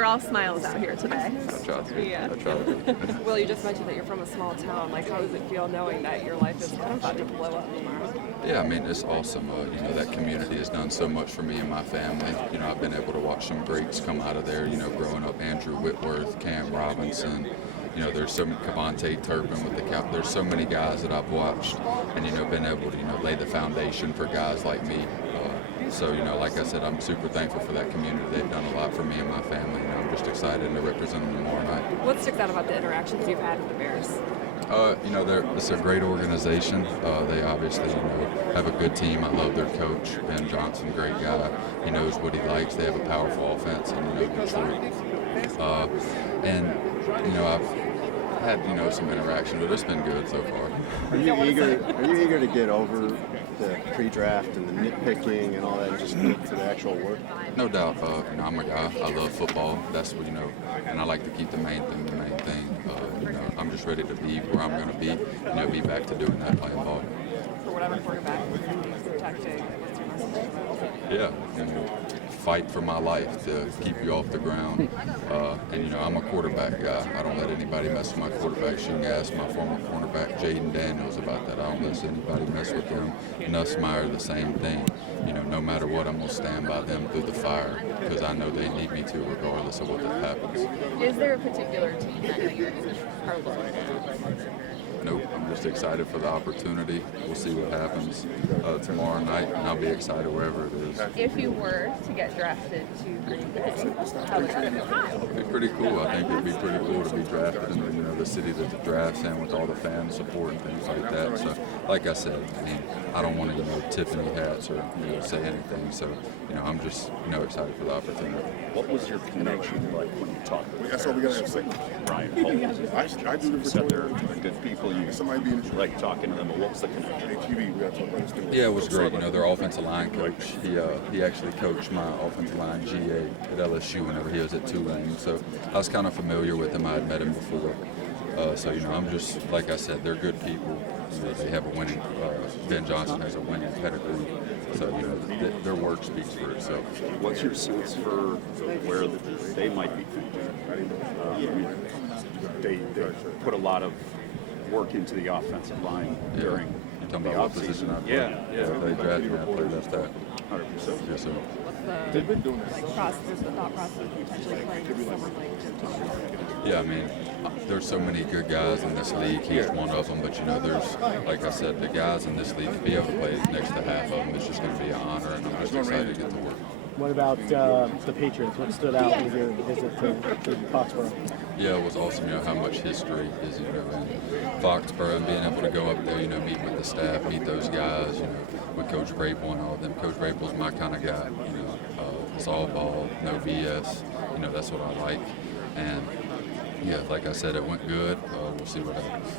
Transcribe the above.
you're all smiles out here today. I try to. Yeah. I try to. Will, you just mentioned that you're from a small town. Like, how does it feel knowing that your life is kind of about to blow up tomorrow? Yeah, I mean, it's awesome. That community has done so much for me and my family. I've been able to watch some greats come out of there, growing up, Andrew Whitworth, Cam Robinson. There's some Cavante Turpin with the Cap. There's so many guys that I've watched and, been able to, lay the foundation for guys like me. So, like I said, I'm super thankful for that community. They've done a lot for me and my family, and I'm just excited to represent them tomorrow night. What sticks out about the interactions you've had with the Bears? It's a great organization. They obviously, have a good team. I love their coach, Ben Johnson, great guy. He knows what he likes. They have a powerful offense, and Detroit. I've had some interaction, but it's been good so far. Are you eager to get over the pre-draft and the nitpicking and all that, and just get to the actual work? No doubt. I'm a guy. I love football. That's what and I like to keep the main thing the main thing. I'm just ready to be where I'm going to be. Be back to doing that, playing ball. For whatever quarterback is protecting, what's your message to them? Yeah. Fight for my life to keep you off the ground. I'm a quarterback guy. I don't let anybody mess with my quarterback. You can ask my former cornerback, Jaden Daniels, about that. I don't let anybody mess with him. Nussmeier, the same thing. No matter what, I'm going to stand by them through the fire because I know they need me to regardless of what happens. Is there a particular team that you are looking at? Nope, I'm just excited for the opportunity. We'll see what happens tomorrow night, and I'll be excited wherever it is. If you were to get drafted to Green Bay, how would that feel? It'd be pretty cool. I think it'd be pretty cool to be drafted in the city that the draft's in with all the fan support and things like that. So, like I said, I don't want to tip any hats or say anything. So, I'm just excited for the opportunity. What was your connection like when you talked with That's all we got to say. Ryan Holt? I do You this said for they're good people. You somebody being like talking to them, but what was the connection? HTV, we got to talk about this too. Yeah, it was great. Their offensive line coach, he actually coached my offensive line GA at LSU whenever he was at Tulane. So I was kind of familiar with him. I had met him before. I'm just, like I said, they're good people. They have a winning, Ben Johnson has a winning pedigree. So, their work speaks for itself. What's your sense for where they might be thinking? They put a lot of work into the offensive line during You're talking the about what position offseason. I play? Yeah. They drafted me, I played left tackle. 100%. Yes, sir. What's the thought process of potentially playing with someone like Jim Thomas? Yeah, there's so many good guys in this league. He's one of them, but there's, like I said, the guys in this league, to be able to play next to half of them, it's just going to be an honor, and I'm just excited to get to work. What about the Patriots? What stood out with your visit to Foxborough? Yeah, it was awesome, how much history is, in Foxborough, and being able to go up there, meet with the staff, meet those guys, with Coach Vrabel and all of them. Coach Vrabel's my kind of guy, it's all ball, no BS, that's what I like. And, yeah, like I said, it went good. We'll see what happens.